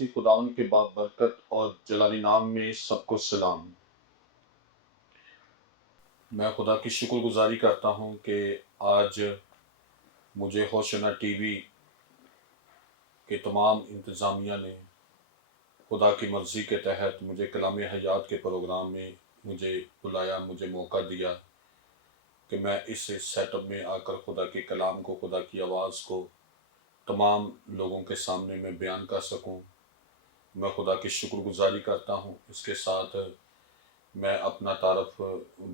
مسیح خداوند کے برکت اور جلالی نام میں سب کو سلام۔ میں خدا کی شکر گزاری کرتا ہوں کہ آج مجھے ہوشنا ٹی وی کے تمام انتظامیہ نے خدا کی مرضی کے تحت مجھے کلام حیات کے پروگرام میں مجھے بلایا، مجھے موقع دیا کہ میں اس سیٹ اپ میں آ کر خدا کے کلام کو، خدا کی آواز کو تمام لوگوں کے سامنے میں بیان کر سکوں۔ میں خدا کی شکر گزاری کرتا ہوں۔ اس کے ساتھ میں اپنا تعارف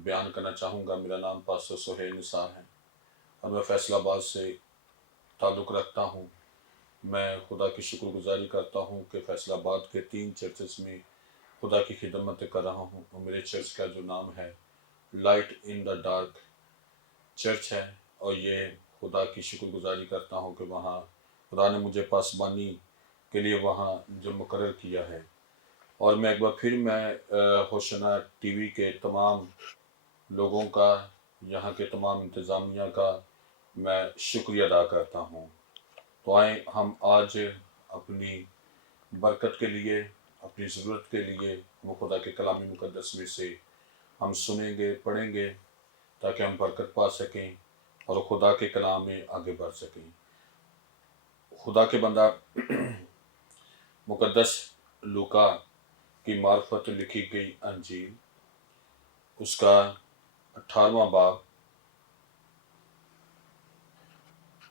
بیان کرنا چاہوں گا۔ میرا نام پاسٹر سہیل نثار ہے اور میں فیصل آباد سے تعلق رکھتا ہوں۔ میں خدا کی شکر گزاری کرتا ہوں کہ فیصل آباد کے 3 چرچز میں خدا کی خدمت کر رہا ہوں، اور میرے چرچ کا جو نام ہے light in the dark church ہے، اور یہ خدا کی شکر گزاری کرتا ہوں کہ وہاں خدا نے مجھے پاسبانی کے لیے وہاں جو مقرر کیا ہے۔ اور میں ایک بار پھر میں ہوشنا ٹی وی کے تمام لوگوں کا، یہاں کے تمام انتظامیہ کا میں شکریہ ادا کرتا ہوں۔ تو آئیں ہم آج اپنی برکت کے لیے، اپنی ضرورت کے لیے وہ خدا کے کلام مقدس میں سے ہم سنیں گے، پڑھیں گے، تاکہ ہم برکت پا سکیں اور خدا کے کلام میں آگے بڑھ سکیں۔ خدا کے بندہ مقدس لوکا کی معرفت لکھی گئی انجیل، اس کا 18واں باب،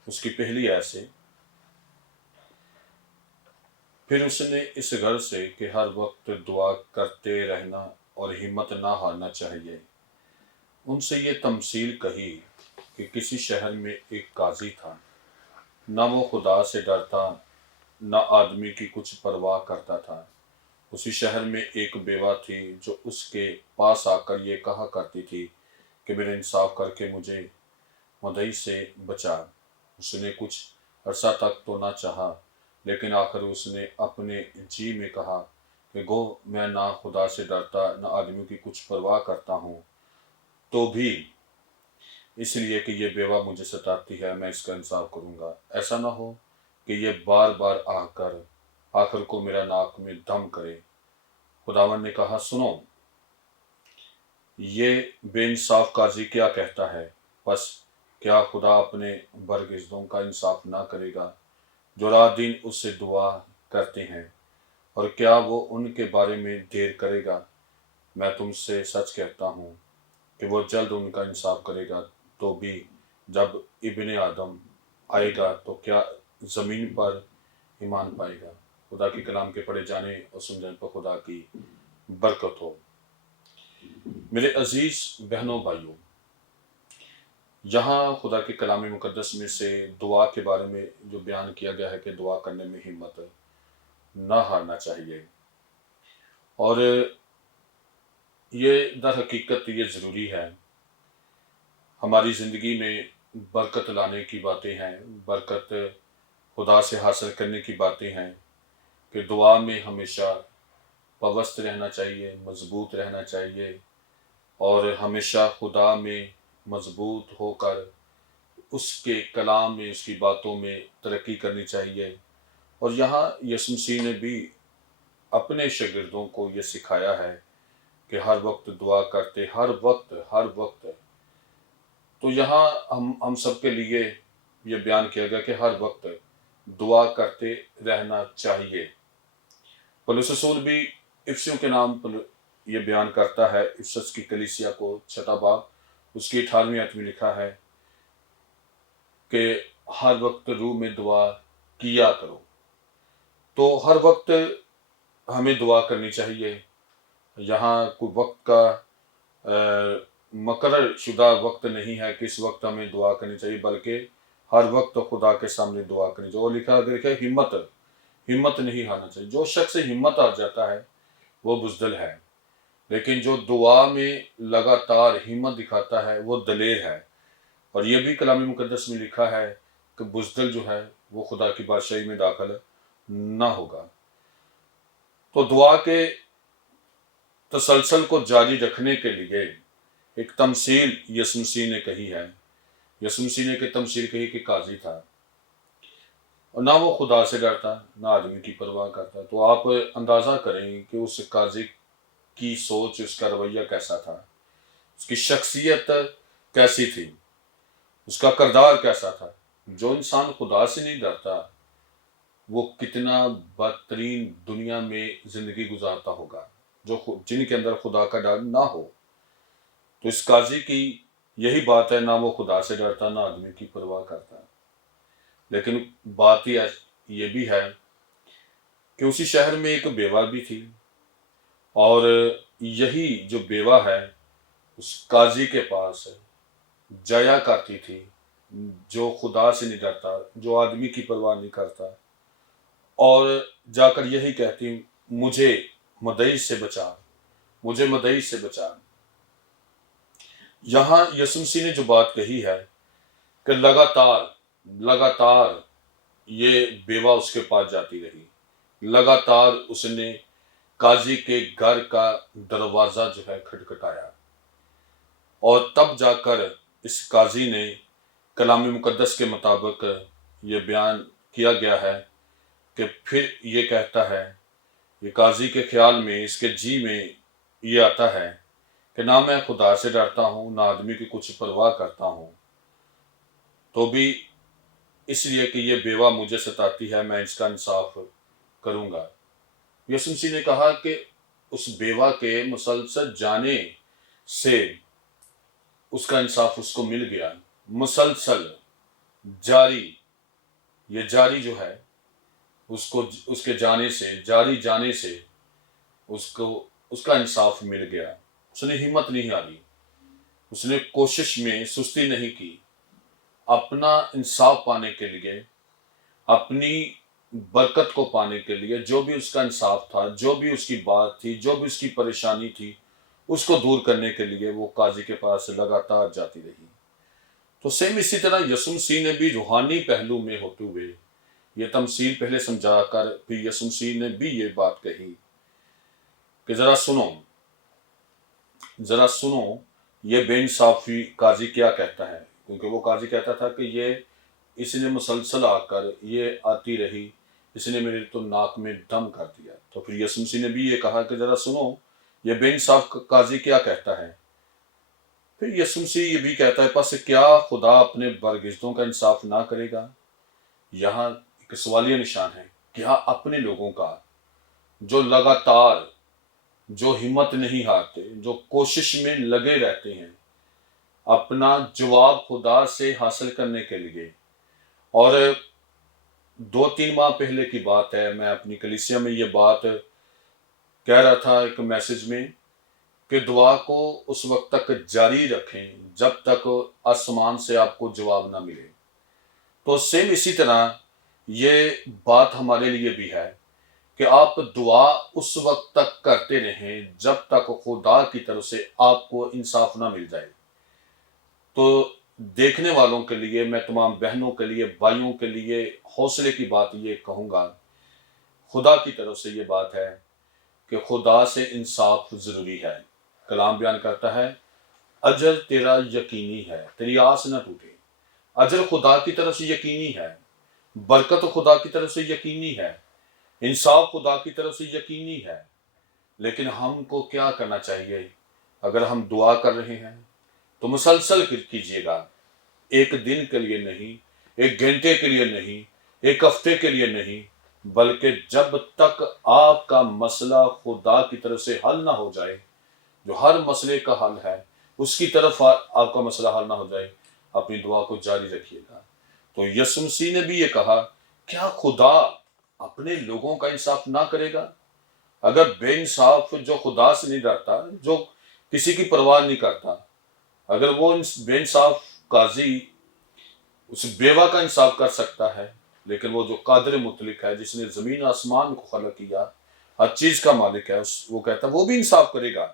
اس کی پہلی آیت سے، پھر اس نے اس غرض سے کہ ہر وقت دعا کرتے رہنا اور ہمت نہ ہارنا چاہیے، ان سے یہ تمثیل کہی کہ کسی شہر میں ایک قاضی تھا، نہ وہ خدا سے ڈرتا نہ آدمی کی کچھ پرواہ کرتا تھا۔ اسی شہر میں ایک بیوہ تھی جو اس کے پاس آ کر یہ کہا کرتی تھی کہ میرا انصاف کر کے مجھے مدعی سے بچا۔ اس نے کچھ عرصہ تک تو نہ چاہا، لیکن آخر اس نے اپنے جی میں کہا کہ گو میں نہ خدا سے ڈرتا نہ آدمی کی کچھ پرواہ کرتا ہوں، تو بھی اس لیے کہ یہ بیوہ مجھے ستاتی ہے میں اس کا انصاف کروں گا۔ ایسا نہ ہو کہ یہ بار بار آ کر آخر کو میرا ناک میں دم کرے۔ خداوند نے کہا، سنو، یہ بے انصاف قاضی کیا کہتا ہے؟ پس کیا خدا اپنے برگزیدوں کا انصاف نہ کرے گا جو رات دن اس سے دعا کرتے ہیں؟ اور کیا وہ ان کے بارے میں دیر کرے گا؟ میں تم سے سچ کہتا ہوں کہ وہ جلد ان کا انصاف کرے گا۔ تو بھی جب ابن آدم آئے گا تو کیا زمین پر ایمان پائے گا؟ خدا کے کلام کے پڑھے جانے اور سمجھنے پر خدا کی برکت ہو۔ میرے عزیز بہنوں بھائیوں، یہاں خدا کے کلام مقدس میں سے دعا کے بارے میں جو بیان کیا گیا ہے کہ دعا کرنے میں ہمت نہ ہارنا چاہیے، اور یہ در حقیقت یہ ضروری ہے۔ ہماری زندگی میں برکت لانے کی باتیں ہیں، برکت خدا سے حاصل کرنے کی باتیں ہیں کہ دعا میں ہمیشہ پابست رہنا چاہیے، مضبوط رہنا چاہیے، اور ہمیشہ خدا میں مضبوط ہو کر اس کے کلام میں، اس کی باتوں میں ترقی کرنی چاہیے۔ اور یہاں یسوع مسیح نے بھی اپنے شاگردوں کو یہ سکھایا ہے کہ ہر وقت دعا کرتے، ہر وقت۔ تو یہاں ہم سب کے لیے یہ بیان کیا گیا کہ ہر وقت دعا کرتے رہنا چاہیے۔ پولس رسول بھی افسیوں کے نام پر یہ بیان کرتا ہے، افسس کی کلیسیا کو 6 باب اس کی 18ویں آیت میں لکھا ہے کہ ہر وقت روح میں دعا کیا کرو۔ تو ہر وقت ہمیں دعا کرنی چاہیے۔ یہاں کوئی وقت کا مقرر شدہ وقت نہیں ہے کہ اس وقت ہمیں دعا کرنی چاہیے، بلکہ ہر وقت خدا کے سامنے دعا کرنی چاہیے۔ اور لکھا ہمت نہیں ہارنا چاہیے۔ جو شخص ہمت ہار جاتا ہے وہ بزدل ہے، لیکن جو دعا میں لگاتار ہمت دکھاتا ہے وہ دلیر ہے۔ اور یہ بھی کلام مقدس میں لکھا ہے کہ بزدل جو ہے وہ خدا کی بادشاہی میں داخل نہ ہوگا۔ تو دعا کے تسلسل کو جاری رکھنے کے لیے ایک تمثیل یسوع مسیح نے کہی ہے۔ یسوع مسیح نے ایک تمثیل کہی کہ قاضی تھا، اور نہ وہ خدا سے ڈرتا نہ آدمی کی پرواہ کرتا. تو آپ اندازہ کریں کہ اس قاضی کی سوچ، اس کا رویہ کیسا تھا، اس کی شخصیت کیسی تھی، اس کا کردار کیسا تھا. جو انسان خدا سے نہیں ڈرتا وہ کتنا بدترین دنیا میں زندگی گزارتا ہوگا، جن کے اندر خدا کا ڈر نہ ہو. تو اس قاضی کی یہی بات ہے، نہ وہ خدا سے ڈرتا نہ آدمی کی پرواہ کرتا. لیکن بات یہ بھی ہے کہ اسی شہر میں ایک بیوہ بھی تھی، اور یہی جو بیوہ ہے اس قاضی کے پاس جایا کرتی تھی، جو خدا سے نہیں ڈرتا، جو آدمی کی پرواہ نہیں کرتا، اور جا کر یہی کہتی، مجھے مدعی سے بچا، مجھے مدعی سے بچا. یہاں یسوع مسیح نے جو بات کہی ہے کہ لگاتار یہ بیوہ اس کے پاس جاتی رہی، لگاتار اس نے قاضی کے گھر کا دروازہ جو ہے کھٹکھٹایا، اور تب جا کر اس قاضی نے کلام مقدس کے مطابق یہ بیان کیا گیا ہے کہ پھر یہ کہتا ہے، یہ قاضی کے خیال میں، اس کے جی میں یہ آتا ہے کہ نہ میں خدا سے ڈرتا ہوں نہ آدمی کی کچھ پرواہ کرتا ہوں، تو بھی اس لیے کہ یہ بیوہ مجھے ستاتی ہے میں اس کا انصاف کروں گا. یسوع مسیح نے کہا کہ اس بیوہ کے مسلسل جانے سے اس کا انصاف اس کو مل گیا. مسلسل جاری، یہ جاری جو ہے اس کے جانے سے، جاری جانے سے اس کا انصاف مل گیا. اس نے ہمت نہیں ہاری، اس نے کوشش میں سستی نہیں کی. اپنا انصاف پانے کے لیے، اپنی برکت کو پانے کے لیے، جو بھی اس کا انصاف تھا، جو بھی اس کی بات تھی، جو بھی اس کی پریشانی تھی، اس کو دور کرنے کے لیے وہ قاضی کے پاس لگاتار جاتی رہی. تو سیم اسی طرح یسوع مسیح نے بھی روحانی پہلو میں ہوتے ہوئے یہ تمثیل پہلے سمجھا کر پھر یسوع مسیح نے بھی یہ بات کہی کہ ذرا سنو یہ بے انصافی قاضی کیا کہتا ہے. کیونکہ وہ قاضی کہتا تھا کہ اس نے مسلسل آ کر یہ آتی رہی، اس نے میرے تو ناک میں دم کر دیا. تو پھر یسوع مسیح نے بھی یہ کہا کہ ذرا سنو یہ بے انصاف قاضی کیا کہتا ہے. پھر یسوع مسیح یہ بھی کہتا ہے، پس کیا خدا اپنے برگزیدوں کا انصاف نہ کرے گا. یہاں ایک سوالیہ نشان ہے، کیا اپنے لوگوں کا جو لگاتار، جو ہمت نہیں ہارتے، جو کوشش میں لگے رہتے ہیں اپنا جواب خدا سے حاصل کرنے کے لیے. اور 2-3 ماہ پہلے کی بات ہے، میں اپنی کلیسیا میں یہ بات کہہ رہا تھا ایک میسج میں کہ دعا کو اس وقت تک جاری رکھیں جب تک آسمان سے آپ کو جواب نہ ملے. تو سیم اسی طرح یہ بات ہمارے لیے بھی ہے کہ آپ دعا اس وقت تک کرتے رہیں جب تک خدا کی طرف سے آپ کو انصاف نہ مل جائے. تو دیکھنے والوں کے لیے، میں تمام بہنوں کے لیے، بھائیوں کے لیے حوصلے کی بات یہ کہوں گا، خدا کی طرف سے یہ بات ہے کہ خدا سے انصاف ضروری ہے. کلام بیان کرتا ہے، اجر تیرا یقینی ہے، تیری آس نہ ٹوٹے. اجر خدا کی طرف سے یقینی ہے، برکت خدا کی طرف سے یقینی ہے، انصاف خدا کی طرف سے یقینی ہے. لیکن ہم کو کیا کرنا چاہیے؟ اگر ہم دعا کر رہے ہیں تو مسلسل کیجیے گا. ایک دن کے لیے نہیں، ایک گھنٹے کے لیے نہیں، ایک ہفتے کے لیے نہیں، بلکہ جب تک آپ کا مسئلہ خدا کی طرف سے حل نہ ہو جائے، جو ہر مسئلے کا حل ہے اس کی طرف آپ کا مسئلہ حل نہ ہو جائے، اپنی دعا کو جاری رکھیے گا. تو یسوع مسیح نے بھی یہ کہا، کیا خدا اپنے لوگوں کا انصاف نہ کرے گا؟ اگر بے انصاف جو خدا سے نہیں ڈرتا، جو کسی کی پرواہ نہیں کرتا، اگر وہ بے انصاف قاضی اس بیوہ کا انصاف کر سکتا ہے، لیکن وہ جو قادر مطلق ہے، جس نے زمین آسمان کو خلق کیا، ہر چیز کا مالک ہے، وہ کہتا ہے وہ بھی انصاف کرے گا.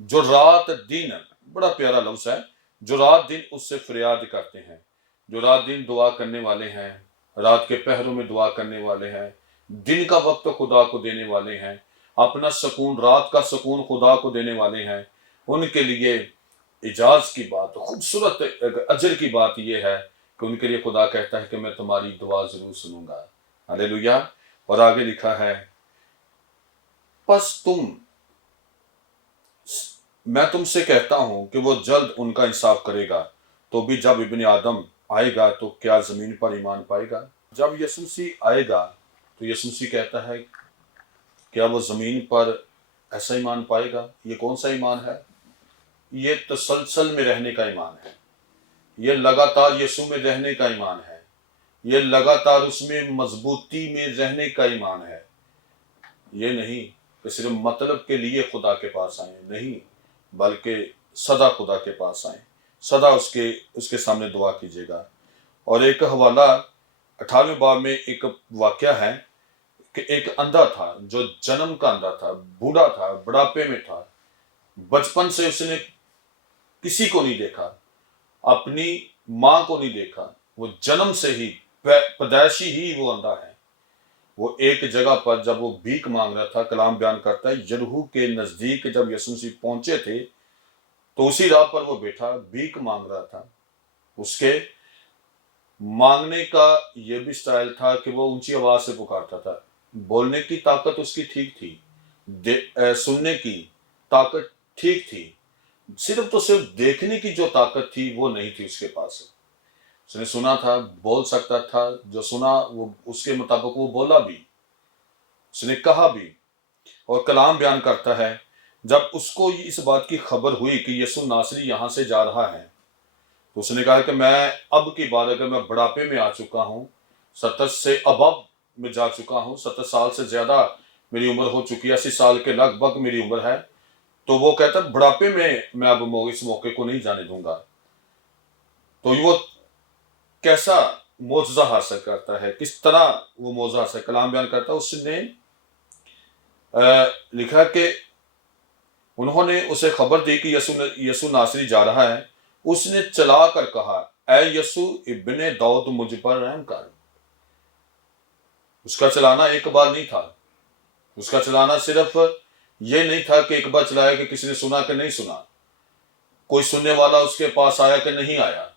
جو رات دن، بڑا پیارا لفظ ہے، جو رات دن اس سے فریاد کرتے ہیں، جو رات دن دعا کرنے والے ہیں، رات کے پہروں میں دعا کرنے والے ہیں، دن کا وقت خدا کو دینے والے ہیں، اپنا سکون، رات کا سکون خدا کو دینے والے ہیں، ان کے لیے اعجاز کی بات، خوبصورت اجر کی بات یہ ہے کہ ان کے لیے خدا کہتا ہے کہ میں تمہاری دعا ضرور سنوں گا۔ ہاللیلویا۔ اور آگے لکھا ہے، پس میں تم سے کہتا ہوں کہ وہ جلد ان کا انصاف کرے گا، تو بھی جب ابن آدم آئے گا تو کیا زمین پر ایمان پائے گا؟ جب یسوع مسیح آئے گا تو یسوع مسیح کہتا ہے کیا وہ زمین پر ایسا ایمان پائے گا؟ یہ کون سا ایمان ہے؟ یہ تسلسل میں رہنے کا ایمان ہے، یہ لگاتار یسوع میں رہنے کا ایمان ہے، یہ لگاتار اس میں مضبوطی میں رہنے کا ایمان ہے۔ یہ نہیں کہ صرف مطلب کے لیے خدا کے پاس آئیں، نہیں، بلکہ سدا خدا کے پاس آئیں، سدا اس کے سامنے دعا کیجیے گا۔ اور ایک حوالہ 18ویں باب میں ایک واقعہ ہے کہ ایک اندھا تھا جو جنم کا اندھا تھا، بوڑھا تھا، بڑھاپے میں تھا، بچپن سے اس نے کسی کو نہیں دیکھا، اپنی ماں کو نہیں دیکھا، وہ جنم سے ہی پیدائشی ہی وہ اندھا ہے۔ وہ ایک جگہ پر جب وہ بھیک مانگ رہا تھا، کلام بیان کرتا ہے یریحو کے نزدیک جب یسوع مسیح پہنچے تھے تو اسی راہ پر وہ بیٹھا بھیک مانگ رہا تھا۔ اس کے مانگنے کا یہ بھی سٹائل تھا کہ وہ اونچی آواز سے پکارتا تھا، بولنے کی طاقت اس کی ٹھیک تھی، سننے کی طاقت ٹھیک تھی، صرف دیکھنے کی جو طاقت تھی وہ نہیں تھی اس کے پاس۔ اس نے سنا تھا، بول سکتا تھا، جو سنا وہ اس کے مطابق وہ بولا بھی، اس نے کہا بھی، اور کلام بیان کرتا ہے جب اس کو اس بات کی خبر ہوئی کہ یسوع ناصری یہاں سے جا رہا ہے تو اس نے کہا کہ میں اب کی بات اگر میں بڑھاپے میں آ چکا ہوں، 70 سے اباب میں جا چکا ہوں، 70 سال سے زیادہ میری عمر ہو چکی ہے، 80 سال کے لگ بھگ میری عمر ہے، تو وہ کہتا ہے بڑھاپے میں اب اس موقع کو نہیں جانے دوں گا۔ تو وہ کیسا معجزہ حاصل کرتا ہے، کس طرح وہ معجزہ حاصل کلام بیان کرتا ہے۔ اس نے لکھا کہ انہوں نے اسے خبر دی کہ یسوع ناصری جا رہا ہے، اس نے چلا کر کہا، اے یسوع ابن داؤد مجھ پر رحم کر۔ اس کا چلانا ایک بار نہیں تھا، اس کا چلانا صرف یہ نہیں تھا کہ ایک بار چلایا کہ کسی نے سنا کہ نہیں سنا، کوئی سننے والا اس کے پاس آیا کہ نہیں آیا،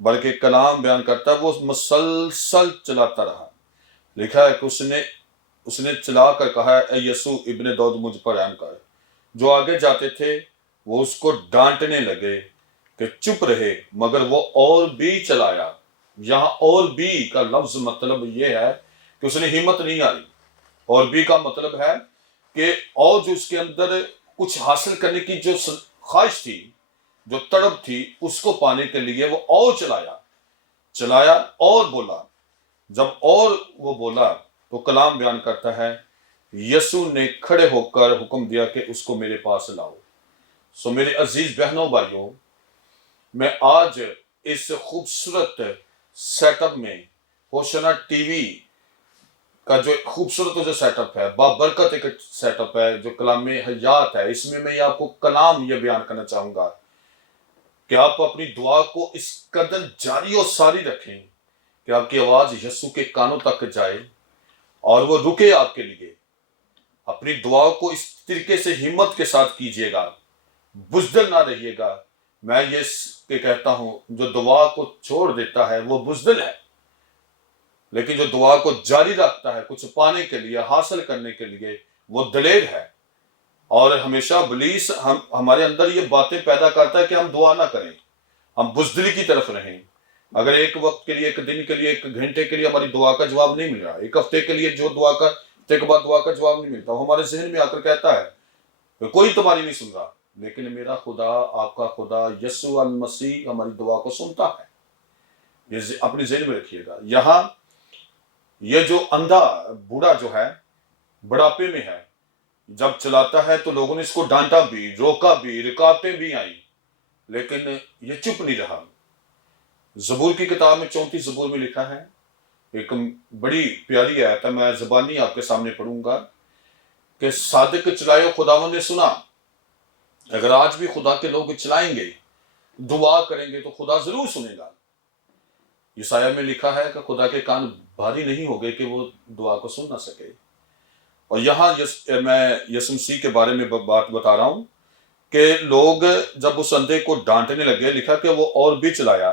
بلکہ کلام بیان کرتا ہے وہ مسلسل چلاتا رہا۔ لکھا ہے کہ اس نے چلا کر کہا، اے یسوع ابن داؤد مجھ پر رحم کر۔ جو آگے جاتے تھے وہ اس کو ڈانٹنے لگے کہ چپ رہے، مگر وہ اور بھی چلایا۔ یہاں اور بھی کا لفظ مطلب یہ ہے کہ اس نے ہمت نہیں آئی۔ اور بھی کا مطلب ہے کہ اور جو اس کے اندر کچھ حاصل کرنے کی جو خواہش تھی، جو تڑپ تھی، اس کو پانے کے لیے وہ اور چلایا اور بولا۔ جب اور وہ بولا تو کلام بیان کرتا ہے یسوع نے کھڑے ہو کر حکم دیا کہ اس کو میرے پاس لاؤ۔ سو میرے عزیز بہنوں بھائیوں، میں آج اس خوبصورت سیٹ اپ میں ہوشنا ٹی وی کا جو خوبصورت جو سیٹ اپ ہے، بابرکت ایک سیٹ اپ ہے جو کلام حیات ہے، اس میں آپ کو کلام یہ بیان کرنا چاہوں گا کہ آپ اپنی دعا کو اس قدر جاری و ساری رکھیں کہ آپ کی آواز یسوع کے کانوں تک جائے اور وہ رکے آپ کے لیے۔ اپنی دعا کو اس طریقے سے ہمت کے ساتھ کیجیے گا، بزدل نہ رہیے گا۔ میں یہ کہتا ہوں جو دعا کو چھوڑ دیتا ہے وہ بزدل ہے، لیکن جو دعا کو جاری رکھتا ہے کچھ پانے کے لیے، حاصل کرنے کے لیے، وہ دلیر ہے۔ اور ہمیشہ ابلیس ہمارے اندر یہ باتیں پیدا کرتا ہے کہ ہم دعا نہ کریں، ہم بزدلی کی طرف رہیں۔ اگر ایک وقت کے لیے، ایک دن کے لیے، ایک گھنٹے کے لیے ہماری دعا کا جواب نہیں مل رہا، ایک ہفتے کے لیے جو ہفتے کے بعد دعا کا جواب نہیں ملتا، وہ ہمارے ذہن میں آ کر کہتا ہے کہ کوئی تمہاری نہیں سن رہا، لیکن میرا خدا، آپ کا خدا یسوع المسیح ہماری دعا کو سنتا ہے۔ یہ اپنے ذہن میں رکھیے گا۔ یہاں یہ جو اندھا بوڑھا جو ہے بڑھاپے میں ہے، جب چلاتا ہے تو لوگوں نے اس کو ڈانٹا بھی، روکا بھی، رکاوٹیں بھی آئیں، لیکن یہ چپ نہیں رہا۔ زبور کی کتاب میں 34 زبور میں لکھا ہے، ایک بڑی پیاری آیت ہے، میں زبانی آپ کے سامنے پڑھوں گا کہ صادق چلائے خداوند نے سنا۔ اگر آج بھی خدا کے لوگ چلائیں گے، دعا کریں گے تو خدا ضرور سنے گا۔ یسایہ میں لکھا ہے کہ خدا کے کان بھاری نہیں ہو گئے کہ وہ دعا کو سن نہ سکے۔ اور یہاں میں یسوع مسیح کے بارے میں بات بتا رہا ہوں کہ لوگ جب اس اندھے کو ڈانٹنے لگے، لکھا کہ وہ اور بھی چلایا،